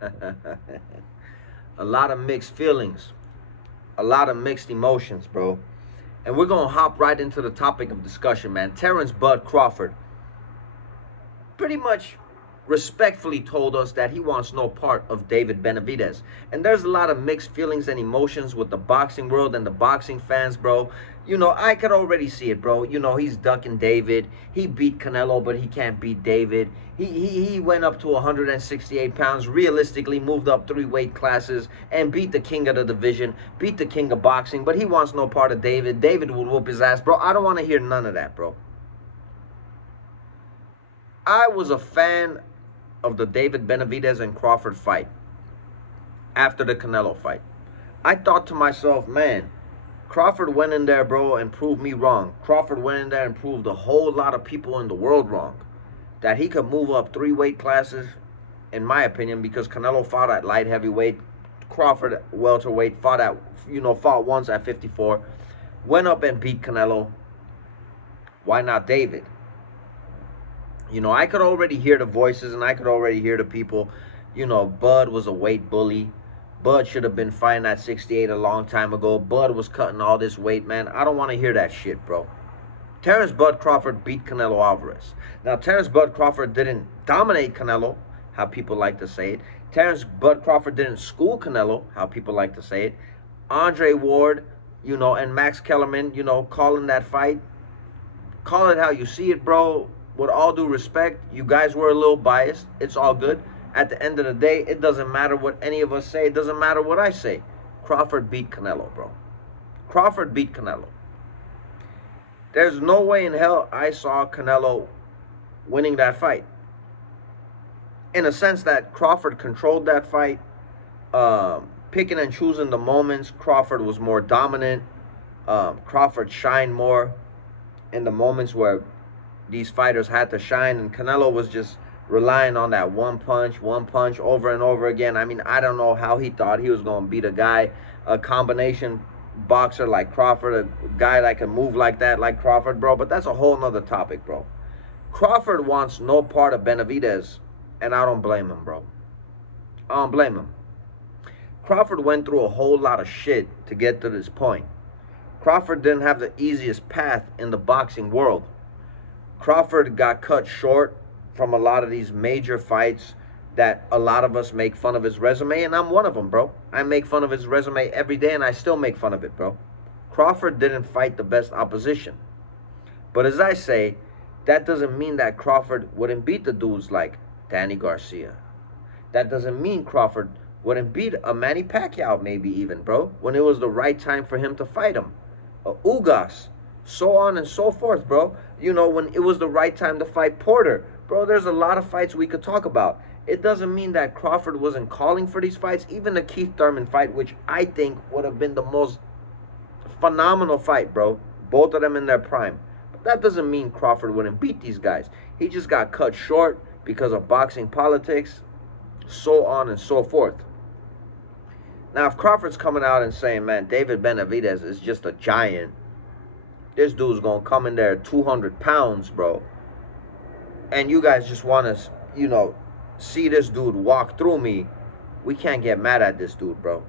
A lot of mixed feelings, a lot of mixed emotions, bro. And we're gonna hop right into the topic of discussion, man. Terence Bud Crawford pretty much respectfully told us that he wants no part of David Benavidez. And there's a lot of mixed feelings and emotions with the boxing world and the boxing fans, bro. I could already see it, bro. He's ducking David. He beat Canelo, but he can't beat David. He went up to 168 pounds, realistically moved up 3 weight classes, and beat the king of the division, beat the king of boxing, but he wants no part of David. David will whoop his ass, bro. I don't want to hear none of that, bro. I was a fan of the David Benavidez and Crawford fight after the Canelo fight. I thought to myself, man, Crawford went in there, bro, and proved me wrong. Crawford went in there and proved a whole lot of people in the world wrong. That he could move up 3 weight classes, in my opinion, because Canelo fought at light heavyweight. Crawford, welterweight, fought once at 54. Went up and beat Canelo. Why not David? I could already hear the voices and I could already hear the people. Bud was a weight bully. Bud should have been fighting at 68 a long time ago. Bud was cutting all this weight, man. I don't want to hear that shit, bro. Terence Bud Crawford beat Canelo Alvarez. Now, Terence Bud Crawford didn't dominate Canelo, how people like to say it. Terence Bud Crawford didn't school Canelo, how people like to say it. Andre Ward, and Max Kellerman, calling that fight. Call it how you see it, bro. With all due respect, you guys were a little biased. It's all good. At the end of the day, it doesn't matter what any of us say. It doesn't matter what I say. Crawford beat Canelo, bro. Crawford beat Canelo. There's no way in hell I saw Canelo winning that fight. In a sense that Crawford controlled that fight, picking and choosing the moments. Crawford was more dominant. Crawford shined more in the moments where these fighters had to shine, and Canelo was just relying on that one punch over and over again. I mean, I don't know how he thought he was going to beat a combination boxer like Crawford, a guy that can move like that, like Crawford, bro. But that's a whole nother topic, bro. Crawford wants no part of Benavidez, and I don't blame him, bro. I don't blame him. Crawford went through a whole lot of shit to get to this point. Crawford didn't have the easiest path in the boxing world. Crawford got cut short from a lot of these major fights that a lot of us make fun of his resume, and I'm one of them, bro. I make fun of his resume every day, and I still make fun of it, bro. Crawford didn't fight the best opposition. But as I say, that doesn't mean that Crawford wouldn't beat the dudes like Danny Garcia. That doesn't mean Crawford wouldn't beat a Manny Pacquiao, maybe even, bro, when it was the right time for him to fight him. Ugas, so on and so forth, bro. When it was the right time to fight Porter. Bro, there's a lot of fights we could talk about. It doesn't mean that Crawford wasn't calling for these fights. Even the Keith Thurman fight, which I think would have been the most phenomenal fight, bro. Both of them in their prime. But that doesn't mean Crawford wouldn't beat these guys. He just got cut short because of boxing politics, so on and so forth. Now, if Crawford's coming out and saying, man, David Benavidez is just a giant, this dude's going to come in there 200 pounds, bro, and you guys just want to, see this dude walk through me, we can't get mad at this dude, bro.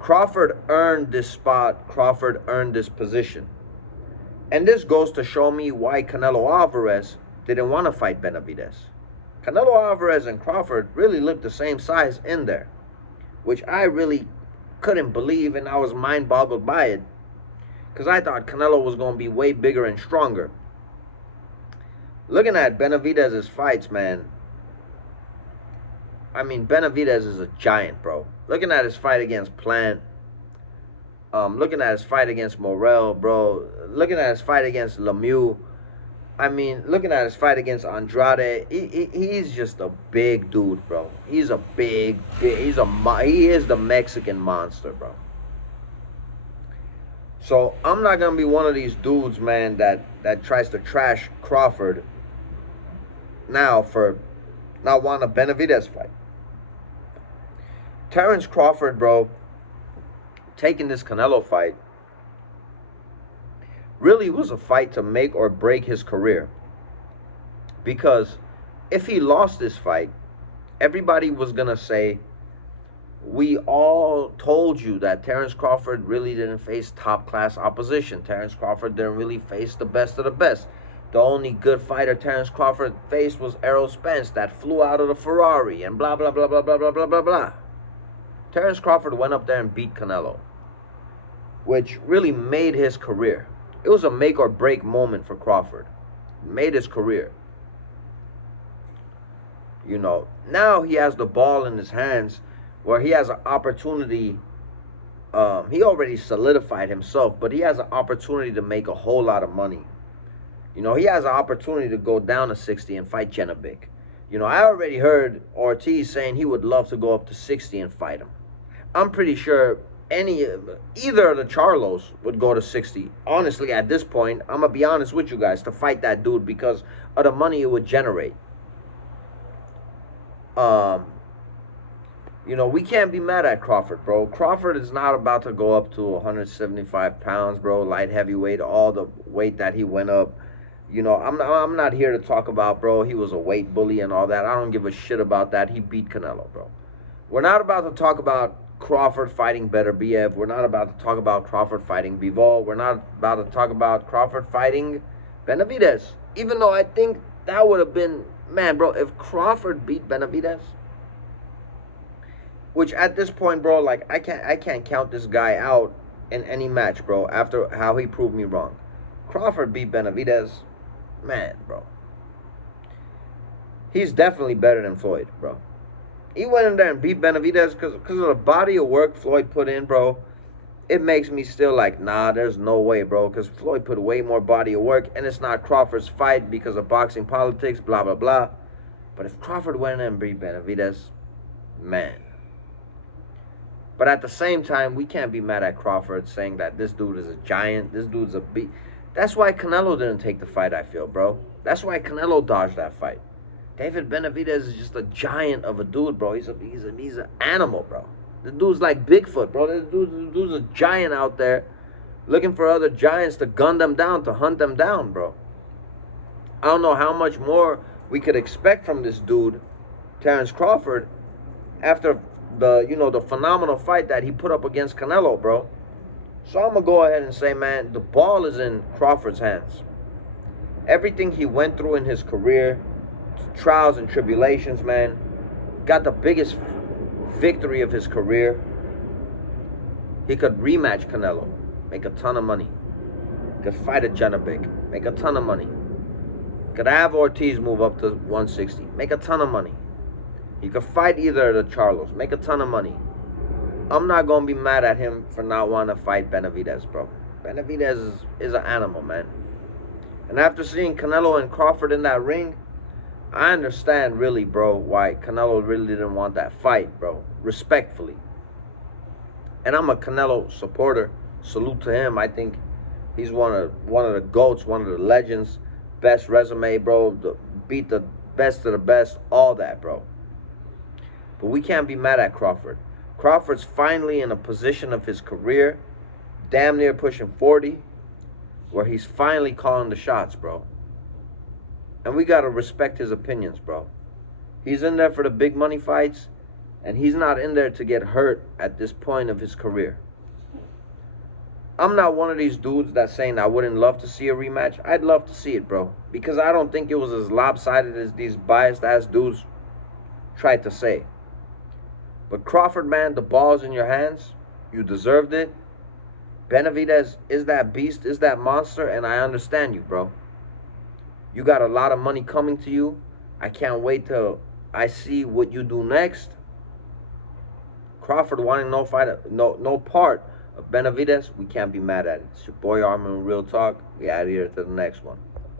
Crawford earned this spot. Crawford earned this position. And this goes to show me why Canelo Alvarez didn't want to fight Benavidez. Canelo Alvarez and Crawford really looked the same size in there, which I really couldn't believe, and I was mind-boggled by it, because I thought Canelo was going to be way bigger and stronger. Looking at Benavidez's fights, man, I mean, Benavidez is a giant, bro. Looking at his fight against Plant, looking at his fight against Morrell, bro, looking at his fight against Lemieux, I mean, looking at his fight against Andrade, he's just a big dude, bro. He's a big, he is the Mexican monster, bro. So I'm not going to be one of these dudes, man, that tries to trash Crawford now for not wanting a Benavidez fight. Terence Crawford, bro, taking this Canelo fight really was a fight to make or break his career. Because if he lost this fight, everybody was going to say, we all told you that Terence Crawford really didn't face top-class opposition. Terence Crawford didn't really face the best of the best. The only good fighter Terence Crawford faced was Errol Spence that flew out of the Ferrari and blah, blah, blah, blah, blah, blah, blah, blah, blah. Terence Crawford went up there and beat Canelo, which really made his career. It was a make-or-break moment for Crawford. It made his career. You know, now he has the ball in his hands where he has an opportunity. He already solidified himself, but he has an opportunity to make a whole lot of money. You know, he has an opportunity to go down to 60 and fight Benavidez. You know, I already heard Ortiz saying he would love to go up to 60 and fight him. I'm pretty sure either of the Charlos would go to 60. Honestly, at this point, I'm going to be honest with you guys, to fight that dude because of the money it would generate. You know, we can't be mad at Crawford, bro. Crawford is not about to go up to 175 pounds, bro. Light heavyweight, all the weight that he went up. You know, I'm not here to talk about, bro, he was a weight bully and all that. I don't give a shit about that. He beat Canelo, bro. We're not about to talk about Crawford fighting Benavidez. We're not about to talk about Crawford fighting Bivol. We're not about to talk about Crawford fighting Benavidez. Even though I think that would have been, man, bro, if Crawford beat Benavidez, which at this point, bro, like, I can't count this guy out in any match, bro, after how he proved me wrong. Crawford beat Benavidez, man, bro. He's definitely better than Floyd, bro. He went in there and beat Benavidez because of the body of work Floyd put in, bro. It makes me still like, nah, there's no way, bro, because Floyd put way more body of work, and it's not Crawford's fight because of boxing politics, blah, blah, blah. But if Crawford went in and beat Benavidez, man. But at the same time, we can't be mad at Crawford saying that this dude is a giant, this dude's a beast. That's why Canelo didn't take the fight, I feel, bro. That's why Canelo dodged that fight. David Benavidez is just a giant of a dude, bro. He's an animal, bro. The dude's like Bigfoot, bro. This dude's a giant out there looking for other giants to gun them down, to hunt them down, bro. I don't know how much more we could expect from this dude, Terence Crawford, after the phenomenal fight that he put up against Canelo, bro. So I'm going to go ahead and say, man, the ball is in Crawford's hands. Everything he went through in his career, trials and tribulations, man, got the biggest victory of his career. He could rematch Canelo, make a ton of money. He could fight a Benavidez, make a ton of money. He could have Ortiz move up to 160, make a ton of money. He could fight either of the Charlos, make a ton of money. I'm not going to be mad at him for not wanting to fight Benavidez, bro. Benavidez is an animal, man. And after seeing Canelo and Crawford in that ring, I understand really, bro, why Canelo really didn't want that fight, bro. Respectfully. And I'm a Canelo supporter. Salute to him. I think he's one of the GOATs, one of the legends. Best resume, bro. Beat the best of the best. All that, bro. But we can't be mad at Crawford. Crawford's finally in a position of his career, damn near pushing 40, where he's finally calling the shots, bro. And we got to respect his opinions, bro. He's in there for the big money fights, and he's not in there to get hurt at this point of his career. I'm not one of these dudes that's saying I wouldn't love to see a rematch. I'd love to see it, bro. Because I don't think it was as lopsided as these biased-ass dudes tried to say. But Crawford, man, the ball's in your hands. You deserved it. Benavidez is that beast, is that monster, and I understand you, bro. You got a lot of money coming to you. I can't wait till I see what you do next. Crawford wanting no part of Benavidez, we can't be mad at it. It's your boy Armin, Real Talk. We out of here to the next one.